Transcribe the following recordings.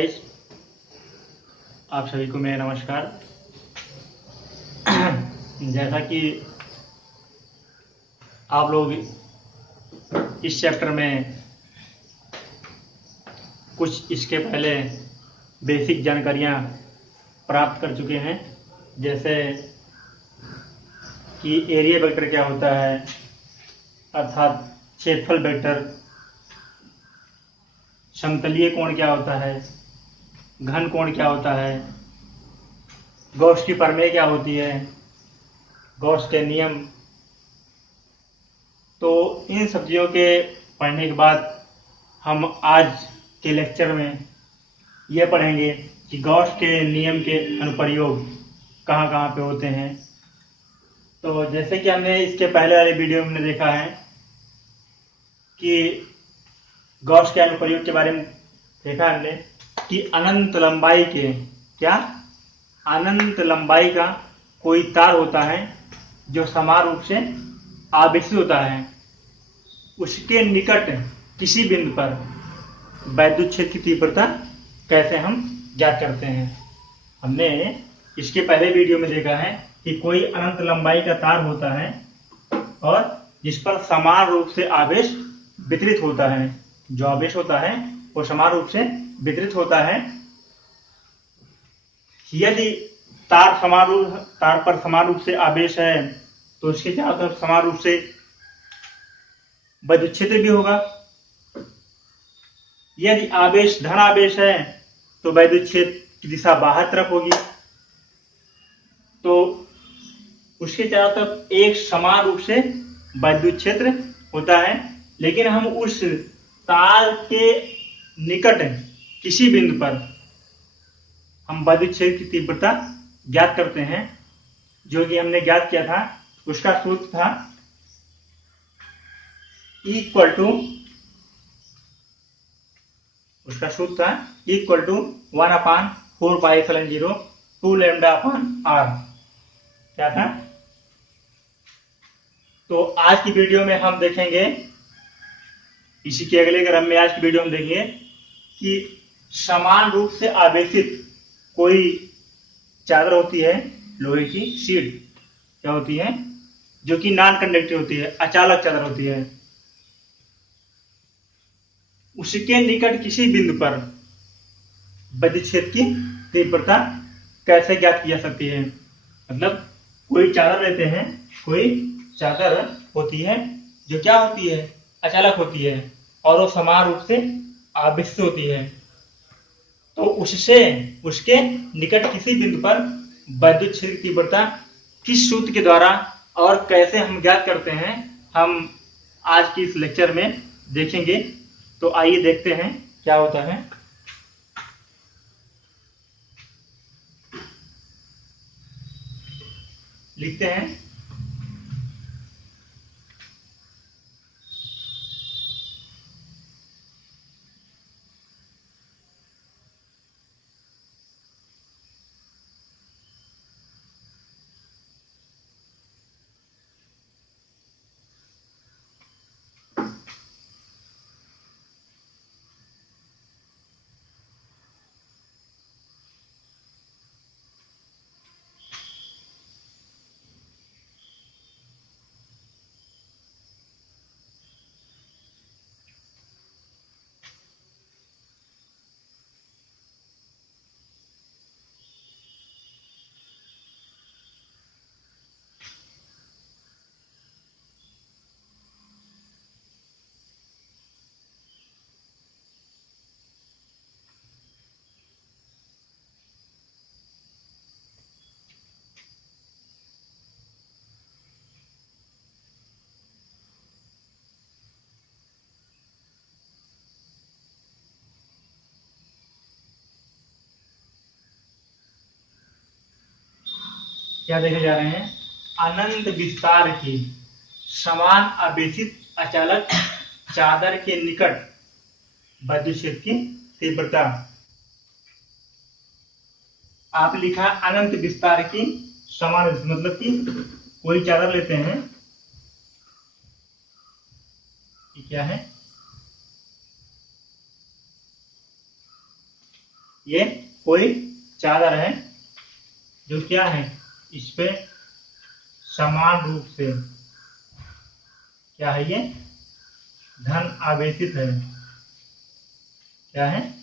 Guys, आप सभी को मेरा नमस्कार। जैसा कि आप लोग इस चैप्टर में कुछ इसके पहले बेसिक जानकारियाँ प्राप्त कर चुके हैं, जैसे कि एरिया वेक्टर क्या होता है, अर्थात क्षेत्रफल वेक्टर, समतलीय कोण क्या होता है, घन कोण क्या होता है, गॉस की प्रमेय क्या होती है, गॉस के नियम। तो इन सब चीज़ों के पढ़ने के बाद हम आज के लेक्चर में यह पढ़ेंगे कि गॉस के नियम के अनुप्रयोग कहाँ कहाँ पे होते हैं। तो जैसे कि हमने इसके पहले वाले वीडियो में देखा है कि गॉस के अनुप्रयोग के बारे में देखा हमने कि अनंत लंबाई के अनंत लंबाई का कोई तार होता है जो समान रूप से आवेशित होता है। उसके निकट किसी बिंदु पर वैद्युत क्षेत्र की तीव्रता कैसे हम ज्ञात करते हैं। हमने इसके पहले वीडियो में देखा है कि कोई अनंत लंबाई का तार होता है और जिस पर समान रूप से आवेश वितरित होता है। जो आवेश होता है वो समान रूप से वितरित होता है। यदि तार पर समान रूप से आवेश है तो इसके चारों तरफ समान रूप से विद्युत क्षेत्र भी होगा। यदि आवेश धन आवेश है तो विद्युत क्षेत्र की दिशा बाहर तरफ होगी। तो उसके चारों तरफ एक समान रूप से विद्युत क्षेत्र होता है, लेकिन हम उस तार के निकट किसी बिंदु पर हम विद्युत क्षेत्र की तीव्रता ज्ञात करते हैं। जो कि हमने ज्ञात किया था, उसका सूत्र था इक्वल टू 1/4πε0 2λ/r। क्या था? तो आज की वीडियो में हम देखेंगे, इसी के अगले क्रम में आज की वीडियो में देखेंगे कि समान रूप से आवेशित कोई चादर होती है, लोहे की शीट क्या होती है, जो कि नॉन कंडक्टिव होती है, अचालक चादर होती है। उसके निकट किसी बिंदु पर विद्युत क्षेत्र की तीव्रता कैसे ज्ञात की जा सकती है। मतलब कोई चादर लेते हैं, कोई चादर होती है जो क्या होती है, अचालक होती है और वो समान रूप से आवेशित होती है। तो उससे उसके निकट किसी बिंदु पर विद्युत क्षेत्र की तीव्रता किस सूत्र के द्वारा और कैसे हम ज्ञात करते हैं, हम आज की इस लेक्चर में देखेंगे। तो आइए देखते हैं क्या होता है। लिखते हैं क्या देखे जा रहे हैं, अनंत विस्तार की समान आवेशित अचालक चादर के निकट विद्युत क्षेत्र की तीव्रता। आप लिखा अनंत विस्तार की समान, मतलब कि कोई चादर लेते हैं, क्या है, ये कोई चादर है जो क्या है, इस पे समान रूप से क्या है, ये धन आवेशित है। क्या है?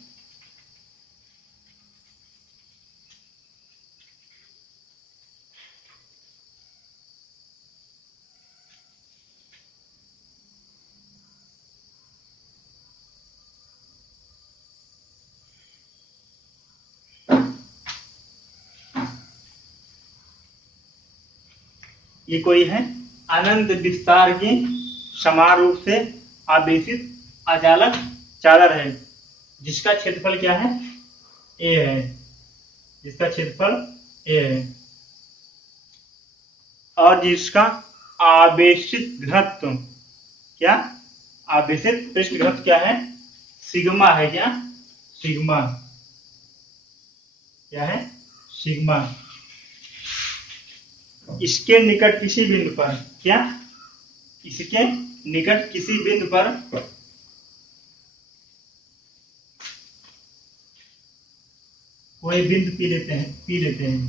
ये कोई है अनंत विस्तार की समान रूप से आवेशित अचालक चादर है, जिसका क्षेत्रफल क्या है, ए है, जिसका क्षेत्रफल ए है, और जिसका आवेशित घनत्व क्या, आवेशित पृष्ठ घनत्व क्या है, सिग्मा है। क्या सिग्मा, क्या है, सिग्मा। इसके निकट किसी बिंदु पर क्या, इसके निकट किसी बिंदु पर कोई बिंदु पी लेते हैं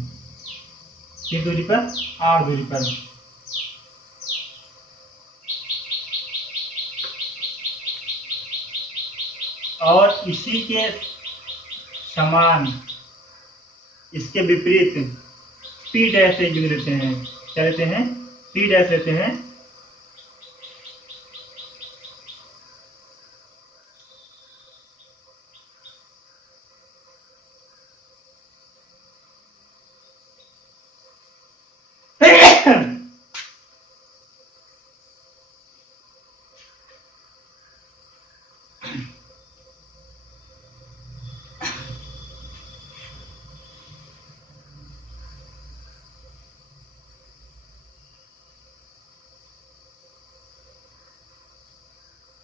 किस दूरी पर, आर दूरी पर। और इसी के समान इसके विपरीत पी डैश से बिंदु लेते हैं। क्या लेते हैं? पी डैश लेते हैं।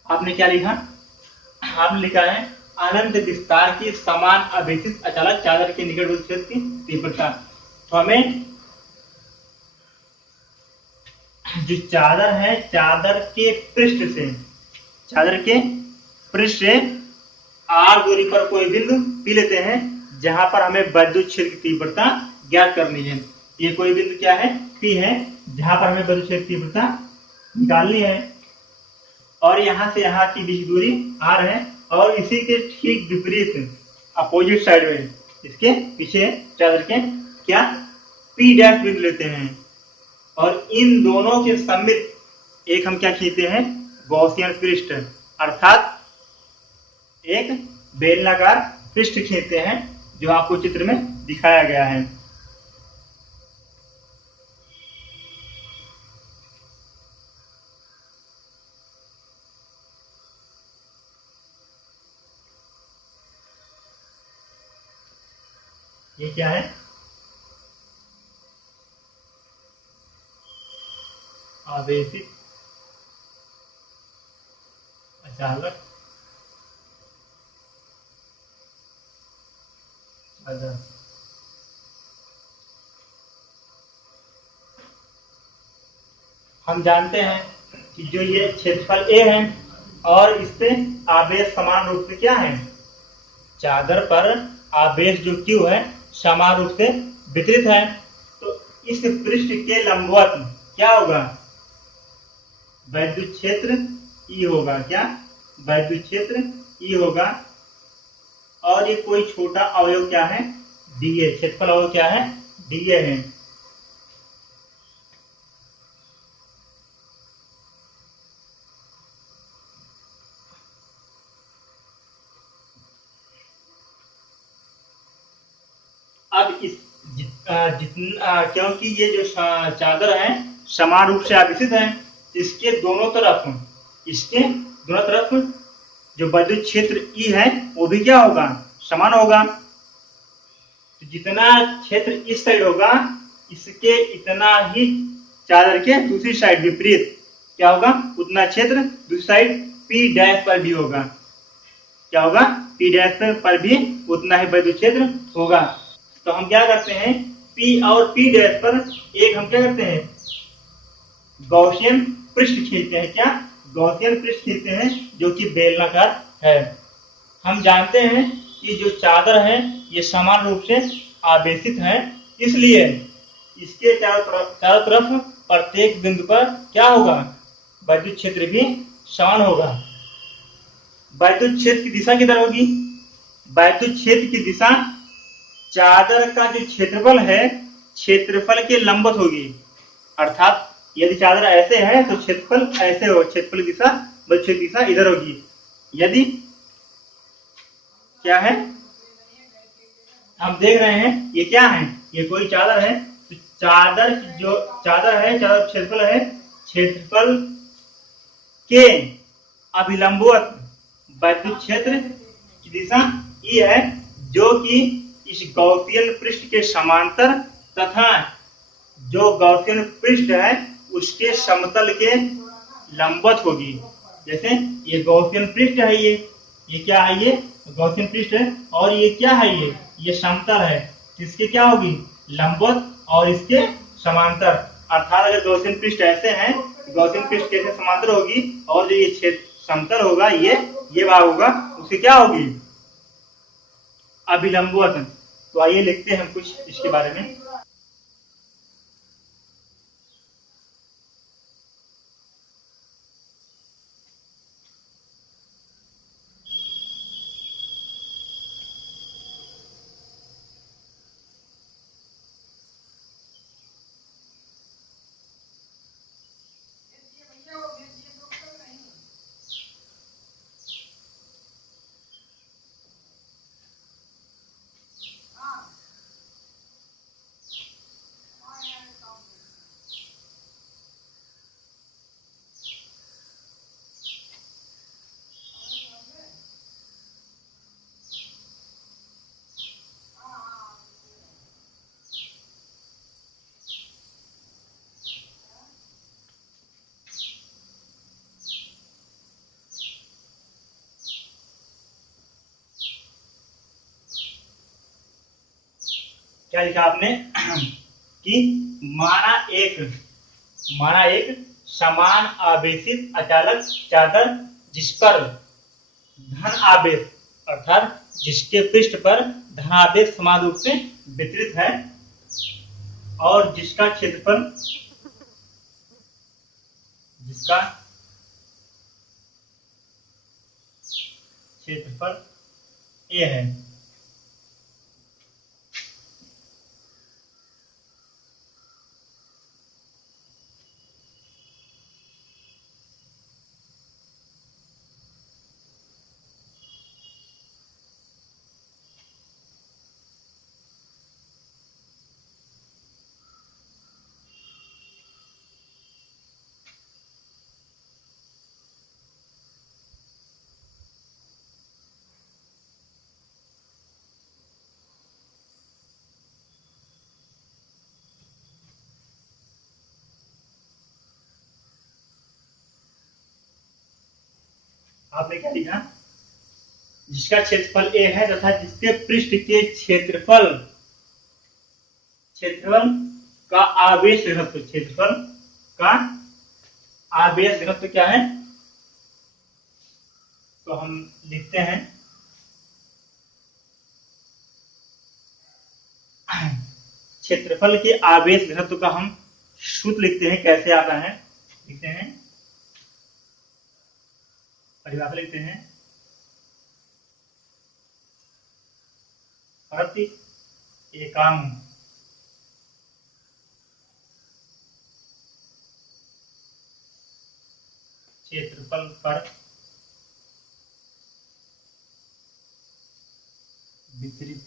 आपने क्या लिखा? आपने लिखा है अनंत विस्तार की समान आवेशित अचालक चादर के निकट क्षेत्र की तीव्रता। तो हमें जो चादर है, चादर के पृष्ठ से आर दूरी पर कोई बिंदु पी लेते हैं, जहां पर हमें विद्युत क्षेत्र की तीव्रता ज्ञात करनी है। ये कोई बिंदु क्या है, पी है, जहां पर हमें विद्युत क्षेत्र की तीव्रता निकालनी है। और यहां से यहां की बीच दूरी आर है, और इसी के ठीक विपरीत अपोजिट साइड में इसके पीछे चादर के क्या, पी डैश बिंदु लेते हैं। और इन दोनों के सम्मिलित एक हम क्या खींचते हैं, गॉसियन पृष्ठ, अर्थात एक बेलनाकार पृष्ठ खींचते हैं, जो आपको चित्र में दिखाया गया है। ये क्या है, आवेशित अचालक चादर। हम जानते हैं कि जो ये क्षेत्रफल ए है, और इससे आवेश समान रूप से क्या है, चादर पर आवेश जो क्यू है समान रूप से वितरित है। तो इस पृष्ठ के लंबवत क्या होगा, वैद्युत क्षेत्र ई होगा। क्या, वैद्युत क्षेत्र ई होगा। और ये कोई छोटा अवयव क्या है, डीए, क्षेत्रफल अवयव क्या है, डीए है। अब इस क्योंकि ये जो चादर है समान रूप से आवेशित है, इसके दोनों तरफ जो विद्युत क्षेत्र ई है वो भी क्या होगा, समान होगा। तो जितना क्षेत्र इस साइड होगा, इसके इतना ही चादर के दूसरी साइड विपरीत क्या होगा, उतना क्षेत्र दूसरी साइड पी डैश पर भी होगा। क्या होगा, पी डैश पर भी उतना ही विद्युत क्षेत्र होगा। तो हम क्या करते हैं, P और P डैश पर एक हम क्या करते हैं, गॉसियन पृष्ठ खींचते हैं। क्या, गॉसियन पृष्ठ खींचते हैं, जो कि बेलनाकार है। हम जानते हैं कि जो चादर है ये समान रूप से आवेशित है, इसलिए इसके चारों तरफ प्रत्येक बिंदु पर क्या होगा, वैद्युत क्षेत्र भी समान होगा। वैद्युत क्षेत्र की दिशा किधर होगी, वैद्युत क्षेत्र की दिशा चादर का जो क्षेत्रफल है क्षेत्रफल के लंबवत होगी। अर्थात यदि चादर ऐसे है तो क्षेत्रफल ऐसे हो, क्षेत्रफल की दिशा वैद्युत क्षेत्र दिशा इधर होगी। यदि क्या है, हम देख रहे हैं ये क्या है, ये कोई चादर है, तो चादर जो चादर है, चादर क्षेत्रफल है, क्षेत्रफल के अभिलंबवत वैद्युत क्षेत्र की दिशा ये है, जो कि इस गॉसियन पृष्ठ के समांतर तथा जो गॉसियन पृष्ठ है उसके समतल के लंबवत होगी। जैसे ये गॉसियन पृष्ठ है, ये क्या है, ये गॉसियन पृष्ठ है, और ये क्या है, ये समतल है, इसके क्या होगी, लंबवत और इसके समांतर। अर्थात अगर गॉसियन पृष्ठ ऐसे हैं, गॉसियन पृष्ठ कैसे समांतर होगी, और जो ये क्षेत्र समतल होगा, ये भाग होगा, उसकी क्या होगी, अभिलंबवत। तो आइए लिखते हैं कुछ इसके बारे में। क्या लिखा आपने कि माना एक समान आवेशित अचालक चादर जिस पर धन आवेश अर्थात जिसके पृष्ठ पर धनावेश समान रूप से वितरित है और जिसका क्षेत्रफल ए है। आपने क्या लिखा, जिसका क्षेत्रफल ए है तथा जिसके पृष्ठ के क्षेत्रफल का आवेश घनत्व, क्षेत्रफल का आवेश घनत्व क्या है, तो हम लिखते हैं क्षेत्रफल के आवेश घनत्व का हम सूत्र लिखते हैं, कैसे आता है, लिखते हैं, परिभाषा लिखते हैं, प्रति एकांक क्षेत्रफल पर वितरित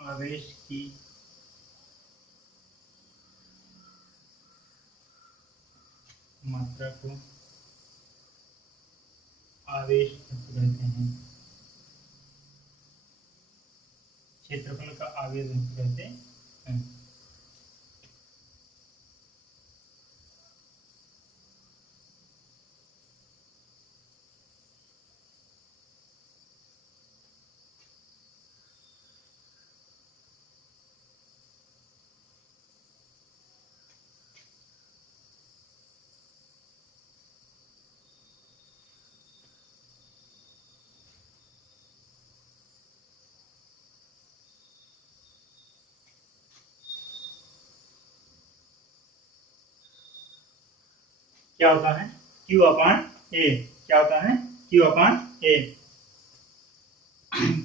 आवेश की मात्रा को आवेश कहते हैं, क्षेत्रफल का आवेश कहते हैं। क्या होता है Q अपान ए, क्या होता है Q अपान ए।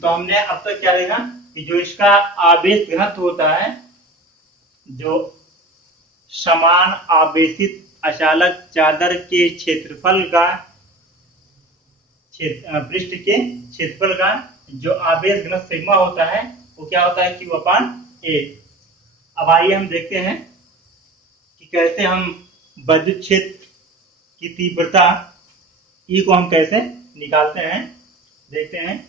तो हमने अब तक क्या देखा कि जो इसका आवेश घनत्व होता है, जो समान आवेशित अचालक चादर के क्षेत्रफल का पृष्ठ के क्षेत्रफल का जो आवेश घनत्व सिग्मा होता है वो क्या होता है Q अपान ए। अब आइए हम देखते हैं कि कैसे हम विद्युत क्षेत्र की तीव्रता E को हम कैसे निकालते हैं, देखते हैं।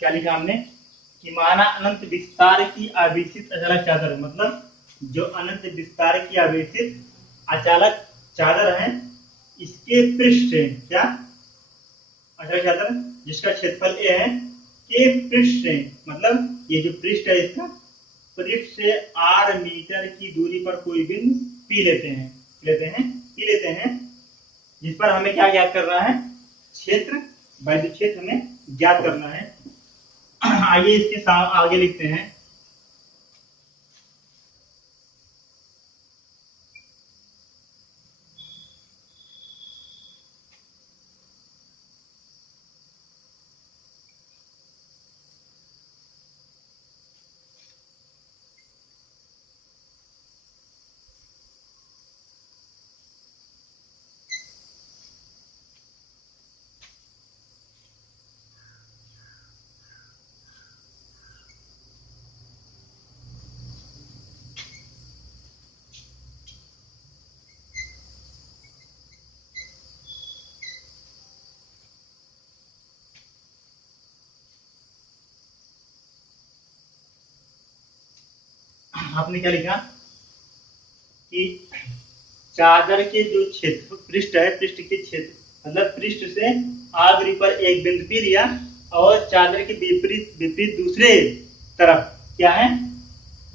क्या लिखा हमने कि माना अनंत विस्तार की आवेशित अचालक चादर, मतलब जो अनंत विस्तार की आवेशित अचालक चादर है इसके पृष्ठ क्या अचालक चादर जिसका क्षेत्रफल ए है के पृष्ठ, मतलब ये जो पृष्ठ है इसका पृष्ठ से r मीटर की दूरी पर कोई बिंदु पी लेते हैं जिस पर हमें क्या ज्ञात करना है, क्षेत्र, विद्युत क्षेत्र हमें ज्ञात करना है। आइए इसके आगे लिखते हैं। आपने क्या लिखा कि चादर के जो क्षेत्र पृष्ठ है, पृष्ठ के क्षेत्र मतलब पृष्ठ से आगरी पर एक बिंदु पी लिया और चादर के विपरीत विपरीत दूसरे तरफ क्या है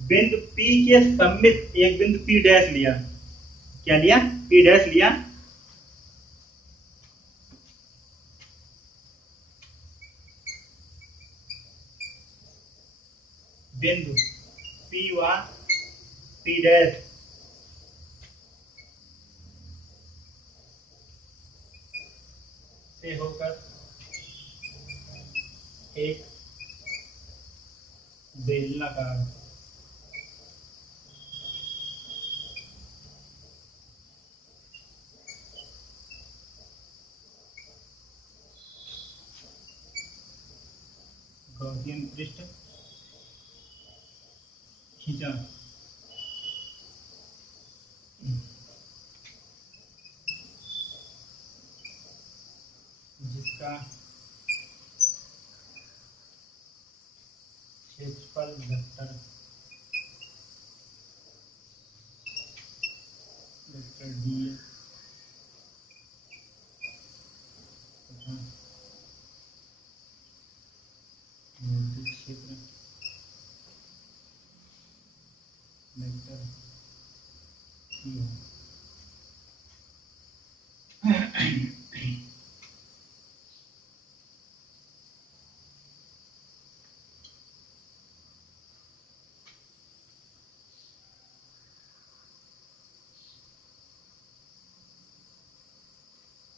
बिंदु P के सम्मित एक बिंदु P डैश लिया। क्या लिया? P डैश लिया। बिंदु P1 P डैश से होकर एक बेलनाकार गॉसियन पृष्ठ खींचा। जिसका क्षेत्रफल वेक्टर डी विद्युत क्षेत्र वेक्टर ई है।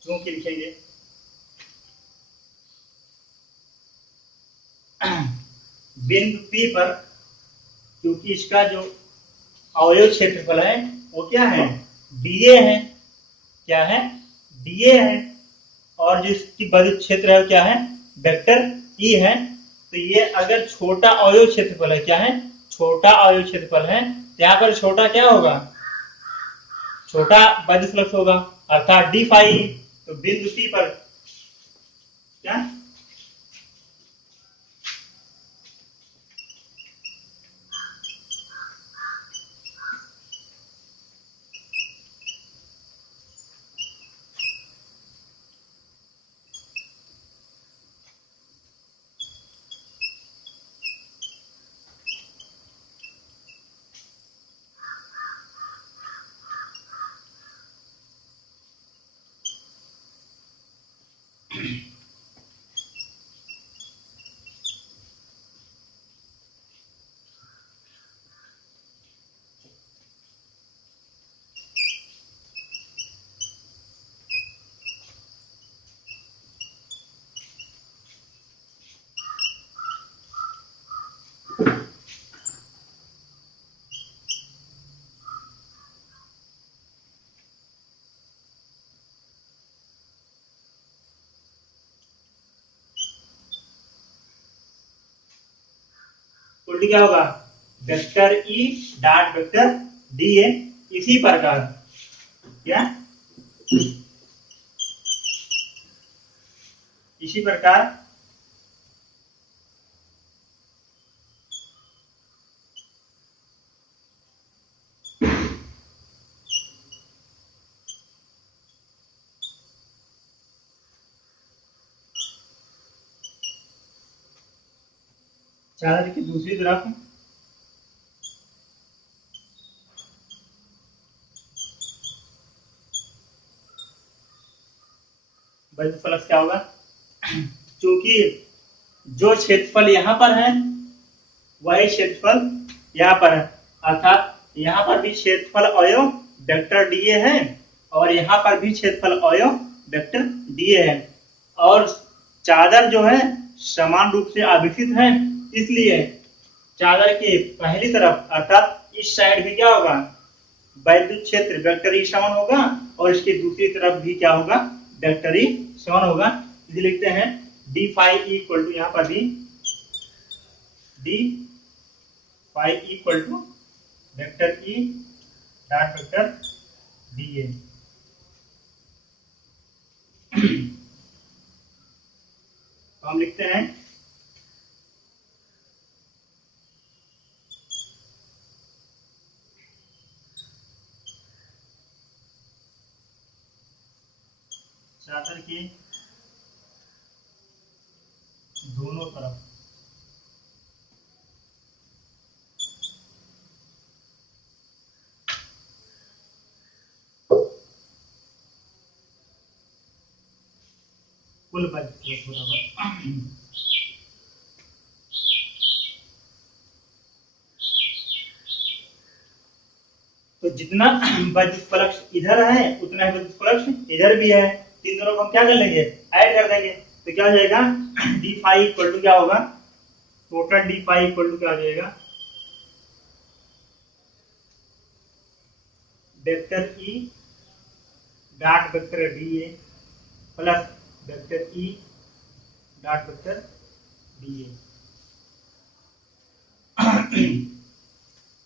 चूंकि लिखेंगे बिंदु P पर, क्योंकि इसका जो अवयव क्षेत्रफल है वो क्या है, dA है। क्या है, dA है। और जो इसकी विद्युत क्षेत्र है वो क्या है, वेक्टर E है। तो ये अगर छोटा अवयव क्षेत्रफल है, क्या है, छोटा अवयव क्षेत्रफल है, तो यहाँ पर छोटा क्या होगा, छोटा विद्युत फ्लक्स होगा, अर्थात डी फाई। तो बिंदु P पर क्या, उल्टी क्या होगा, vector E dot vector d ए। इसी प्रकार क्या, इसी प्रकार चादर की दूसरी तरफ विद्युत फ्लक्स क्या होगा, क्योंकि जो क्षेत्रफल यहाँ पर है वही क्षेत्रफल यहाँ पर है, अर्थात यहाँ पर भी क्षेत्रफल अवयव वेक्टर डीए है और यहाँ पर भी क्षेत्रफल अवयव वेक्टर डीए है। और चादर जो है समान रूप से आवेशित है, इसलिए चादर के पहली तरफ अर्थात इस साइड भी क्या होगा, विद्युत क्षेत्र वेक्टर ई समान होगा और इसकी दूसरी तरफ भी क्या होगा, वेक्टर ई समान होगा। इसे लिखते हैं डी फाई इक्वल टू, यहाँ पर भी d phi equal to vector E dot vector d A. तो हम लिखते हैं चादर के दोनों तरफ कुल विद्युत बराबर, तो जितना विद्युत फ्लक्स इधर है उतना ही विद्युत फ्लक्स इधर भी है। इन दोनों को हम क्या कर लेंगे, ऐड कर देंगे। तो क्या हो जाएगा, डी फाई इक्वल टू क्या होगा, total d phi equal to क्या हो जाएगा, vector E dot vector d A plus vector E dot vector d A.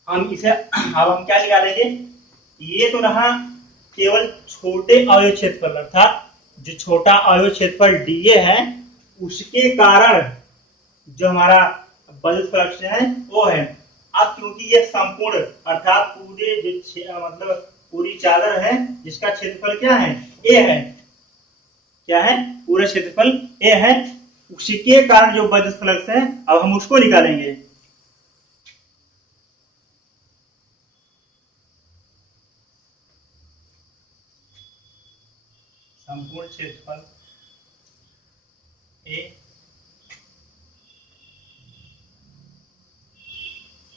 हम इसे अब हम क्या निकालेंगे, ये तो रहा केवल छोटे अवयव क्षेत्रफल, अर्थात जो छोटा अवयव क्षेत्रफल डीए है उसके कारण जो हमारा विद्युत फ्लक्स है वो है। अब क्योंकि ये संपूर्ण अर्थात पूरे जो मतलब पूरी चादर है जिसका क्षेत्रफल क्या है, ए है, क्या है, पूरा क्षेत्रफल ए है, उसी के कारण जो बद्ध फलक है अब हम उसको निकालेंगे। संपूर्ण क्षेत्रफल ए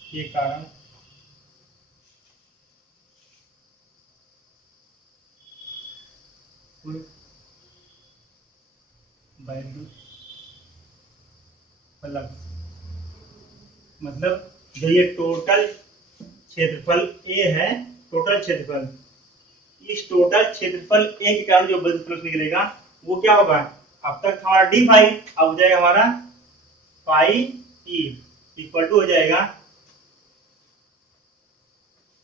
के कारण कुल वैद्युत फलक, मतलब जो ये टोटल क्षेत्रफल ए है, टोटल क्षेत्रफल, इस टोटल क्षेत्रफल ए के कारण जो बद्ध फलक निकलेगा वो क्या होगा, अब तक हमारा डी फाई, अब हो जाएगा हमारा फाई ई इक्वल टू हो जाएगा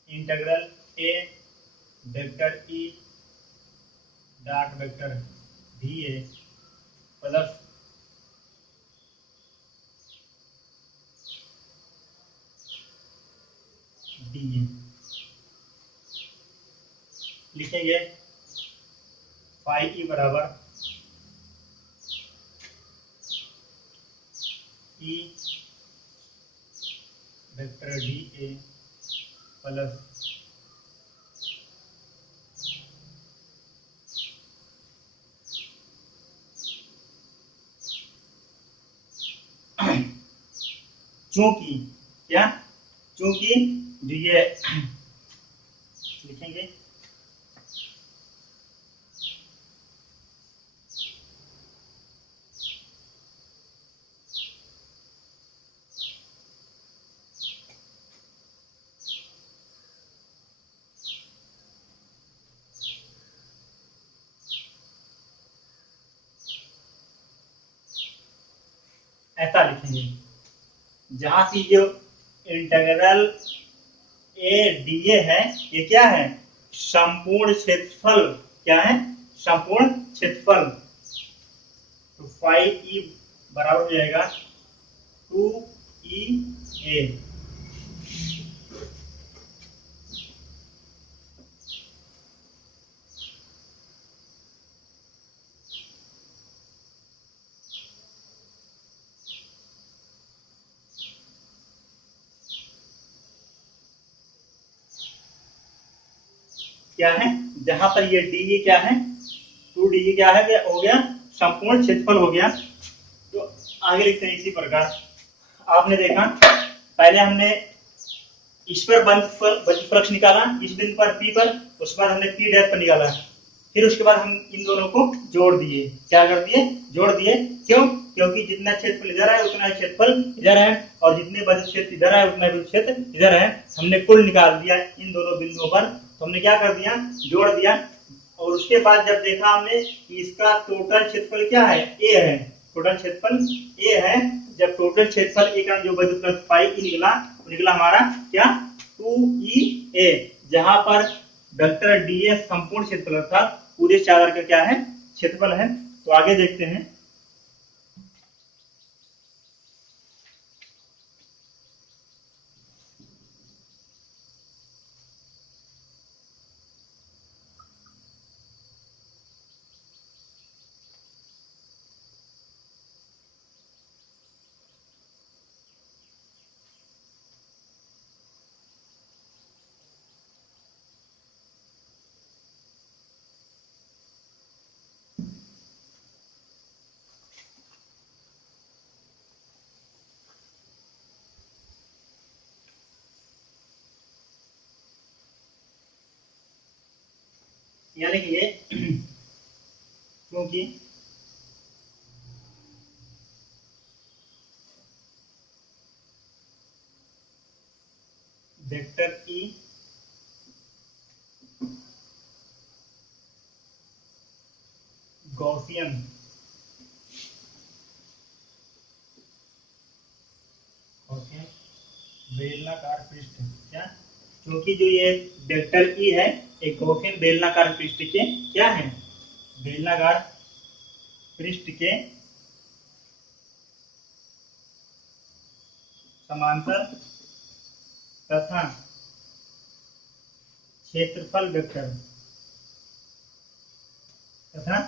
integral A vector E dot vector d A plus D A. लिखेंगे फाई ई बराबर E vector d A plus चूंकि क्या, चूंकि जो ये लिखेंगे ऐसा लिखेंगे, जहां की जो इंटीग्रल ए डी ए है ये क्या है, संपूर्ण क्षेत्रफल, क्या है, संपूर्ण क्षेत्रफल। तो फाइव ई बराबर हो जाएगा टू ई ए। क्या है, जहां पर ये डी ए क्या है, टू डी ए क्या है, हो गया संपूर्ण क्षेत्रफल हो गया। तो आगे लिखते हैं इसी प्रकार, आपने देखा पहले हमने इस पर बंद फ्लक्स निकाला, इस बिंदु पर पी पर, उसके बाद हमने पी डैश पर निकाला, फिर उसके बाद हम इन दोनों को जोड़ दिए, क्या कर दिए, जोड़ दिए। क्यों, क्योंकि जितना क्षेत्रफल इधर है उतना क्षेत्रफल इधर है, और जितने बद्ध क्षेत्र इधर है उतना बद्ध क्षेत्र इधर है, हमने कुल निकाल दिया इन दोनों बिंदुओं पर। तो हमने क्या कर दिया, जोड़ दिया, और उसके बाद जब देखा हमने कि इसका टोटल क्षेत्रफल क्या है, ए है, टोटल क्षेत्रफल ए है, जब टोटल क्षेत्रफल ए का जो बद्ध प्लस पाई ई निकला, तो निकला हमारा क्या, टू ई ए, जहां पर वेक्टर डी ए संपूर्ण क्षेत्रफल अर्थात पूरे चादर का क्या है, क्षेत्रफल है। तो आगे देखते हैं, यानी कि ये क्योंकि वेक्टर ई गॉसियन गॉसियन बेलनाकार पृष्ठ, क्या, क्योंकि जो ये वेक्टर ई है एक गॉसियन बेलनाकार पृष्ठ के क्या है, बेलनाकार पृष्ठ के समांतर तथा क्षेत्रफल वेक्टर तथा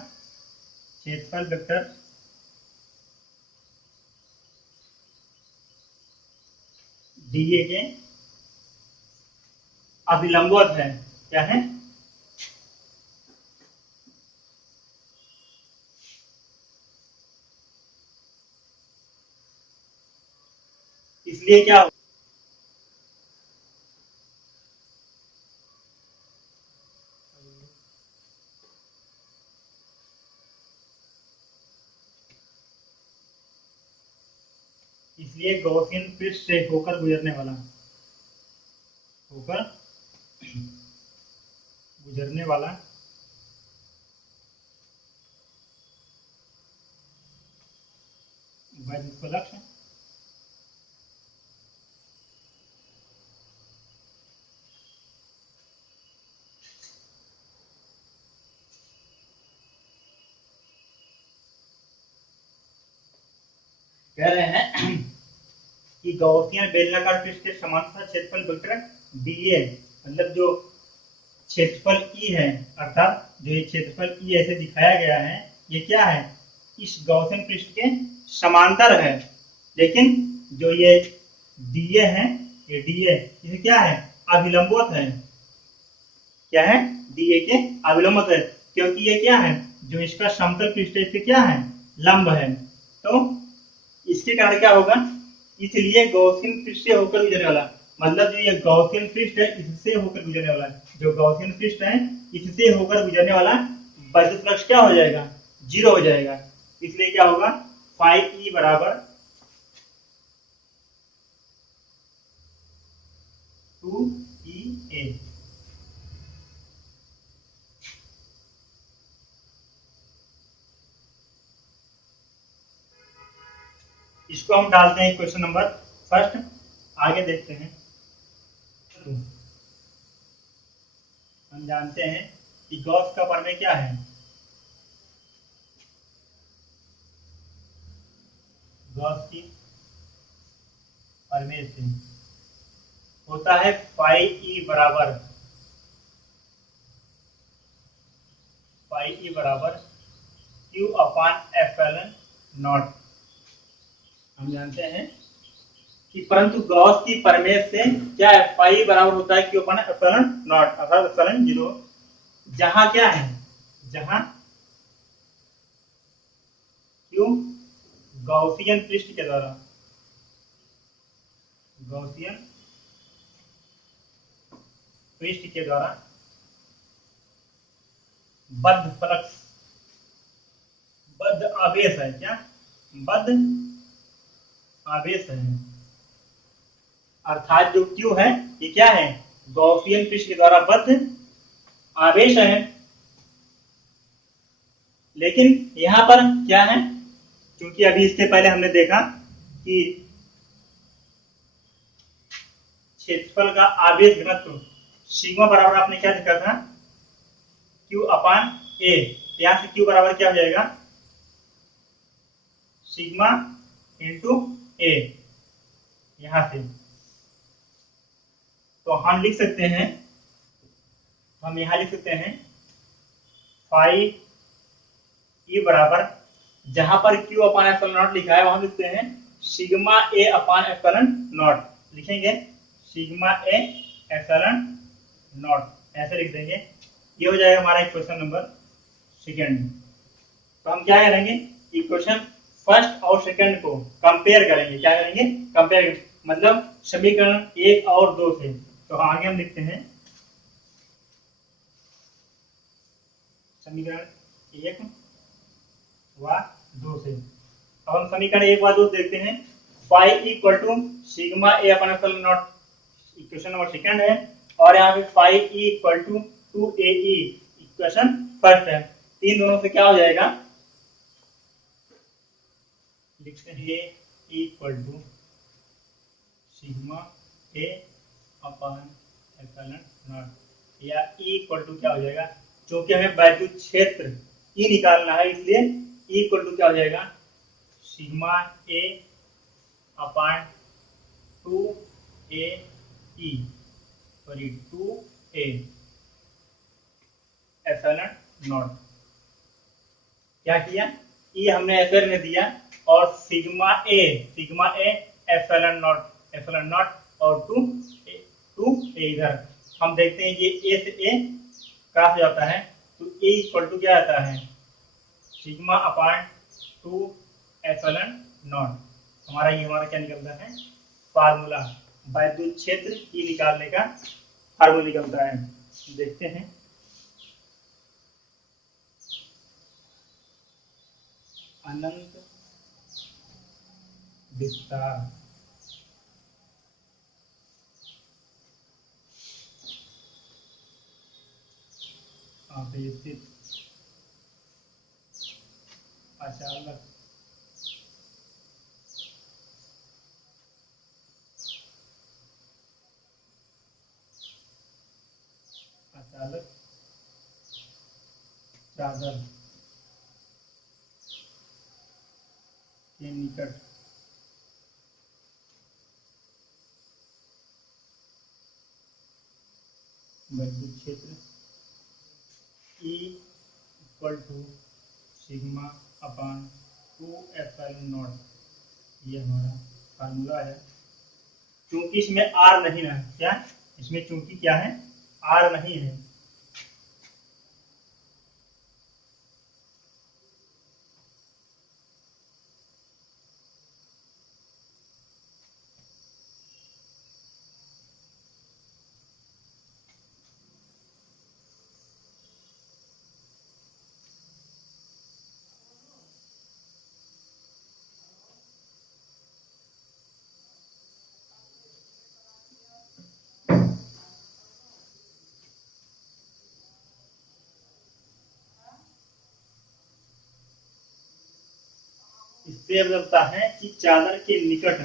क्षेत्रफल वेक्टर डीए के अभिलंबवत है। क्या है? इसलिए क्या हो, इसलिए गॉसियन पृष्ठ से होकर गुजरने वाला वैद्युत कह रहे हैं कि गॉसियन बेलनाकार पृष्ठ के समांतर क्षेत्रफल वेक्टर डीए, मतलब जो क्षेत्रफल ई है, अर्थात जो ये क्षेत्रफल ई ऐसे दिखाया गया है, ये क्या है? इस गॉसियन पृष्ठ के समांतर है। लेकिन जो ये डीए है, ये डीए इसे क्या है? अभिलंबवत है। क्या है? डीए के अभिलंबवत है, क्योंकि ये क्या है? जो इसका समतल पृष्ठ है, इसके क्या है? लंब है। तो इसके कारण क्या होगा? इसलिए गॉसियन पृष्ठ से होकर गुजरने वाला, मतलब जो ये गॉसियन पृष्ठ है, इससे होकर गुजरने वाला, जो गॉसियन पृष्ठ है इससे होकर गुजरने वाला वैद्युत फ्लक्स क्या हो जाएगा? जीरो हो जाएगा। इसलिए क्या होगा? फाइव ई बराबर 2 ई ए। इसको हम डालते हैं क्वेश्चन नंबर फर्स्ट, आगे देखते हैं। हम जानते हैं कि गॉस का प्रमेय क्या है? गॉस की प्रमेय से होता है फाई ई बराबर क्यू अपान एप्सिलॉन नॉट। हम जानते हैं कि परंतु गॉस की प्रमेय से क्या है? फाई बराबर होता है क्यू अपान एप्सिलॉन नॉट, अर्थात एप्सिलॉन जीरो। जहां क्या है? जहां क्यू गॉसियन पृष्ठ के द्वारा, गॉसियन पृष्ठ के द्वारा बद्ध फ्लक्स, बद्ध आवेश है। क्या? बद्ध आवेश है। अर्थात जो क्यू है ये क्या है? गॉसियन पृष्ठ के द्वारा बद्ध आवेश है। लेकिन यहां पर क्या है? क्योंकि अभी इसके पहले हमने देखा कि क्षेत्रफल का आवेश घनत्व सिग्मा बराबर आपने क्या देखा था? क्यू अपान ए। यहां से क्यू बराबर क्या हो जाएगा? सिग्मा इंटू ए। यहां से तो हम लिख सकते हैं, हम यहां लिख सकते हैं फाई ई बराबर, जहां पर क्यू अपान एप्सिलॉन नॉट लिखा है वहां लिखते हैं sigma A upon epsilon not. लिखेंगे सिग्मा ए एप्सिलॉन नॉट, ऐसे लिख देंगे। ये हो जाएगा हमारा इक्वेशन नंबर सेकेंड। तो हम क्या करेंगे? इक्वेशन फर्स्ट और सेकंड को कंपेयर करेंगे। क्या करेंगे? कंपेयर, मतलब समीकरण एक और दो से। तो आगे हम लिखते हैं समीकरण एक व दो से। अब हम समीकरण एक व दो देखते हैं। Phi equal to sigma A upon epsilon nought equation number second है, और यहाँ पे phi E equal to 2 A E equation first है। इन दोनों से क्या हो जाएगा? लिखते हैं equal to sigma A upon epsilon nought, या ई इक्वल टू क्या हो जाएगा? क्योंकि हमें वैद्युत क्षेत्र ई निकालना है, इसलिए ई इक्वल टू क्या हो जाएगा? Sigma A upon 2 A E, sorry 2 A epsilon not. क्या किया, ई हमने एफेयर में दिया और सिग्मा ए एप्सिलॉन नॉट और टू ए इधर हम देखते हैं ये ए से ए क्रॉस हो जाता है तो ए इक्वल टू क्या आता है sigma upon two epsilon not. हमारा क्या निकलता है फार्मूला, वैद्युत क्षेत्र ई निकालने का फार्मूला निकलता है। देखते हैं अनंत विस्तार पे स्थित अचालक चादर के निकट वैद्युत क्षेत्र E equal to sigma upon two epsilon nought, ये हमारा फार्मूला है। क्योंकि इसमें आर नहीं है, क्या इसमें चूंकि क्या है आर नहीं है, इससे बदलता है कि चादर के निकट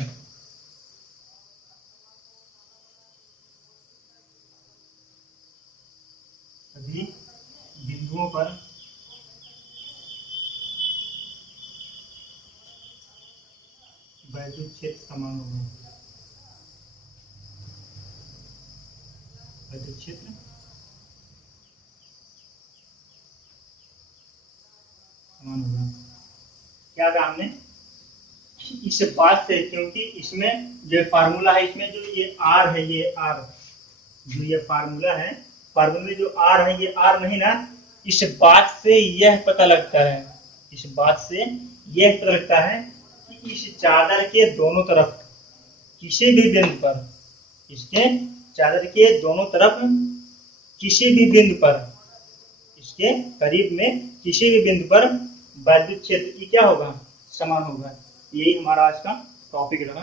सभी बिंदुओं पर वैद्युत क्षेत्र समान होगा, वैद्युत क्षेत्र समान होगा। क्या कहा हमने इस बात से, क्योंकि इसमें जो फार्मूला है इसमें जो ये आर है, ये आर जो ये फार्मूला है, फार्मूला में जो आर है ये आर नहीं ना, इस बात से यह पता लगता है, इस बात से यह पता लगता है कि इस चादर के दोनों तरफ किसी भी बिंदु पर, इसके चादर के दोनों तरफ किसी भी बिंदु पर, इसके करीब में किसी भी बिंदु पर वैद्युत क्षेत्र की क्या होगा समान होगा। यही हमारा आज का टॉपिक रहा।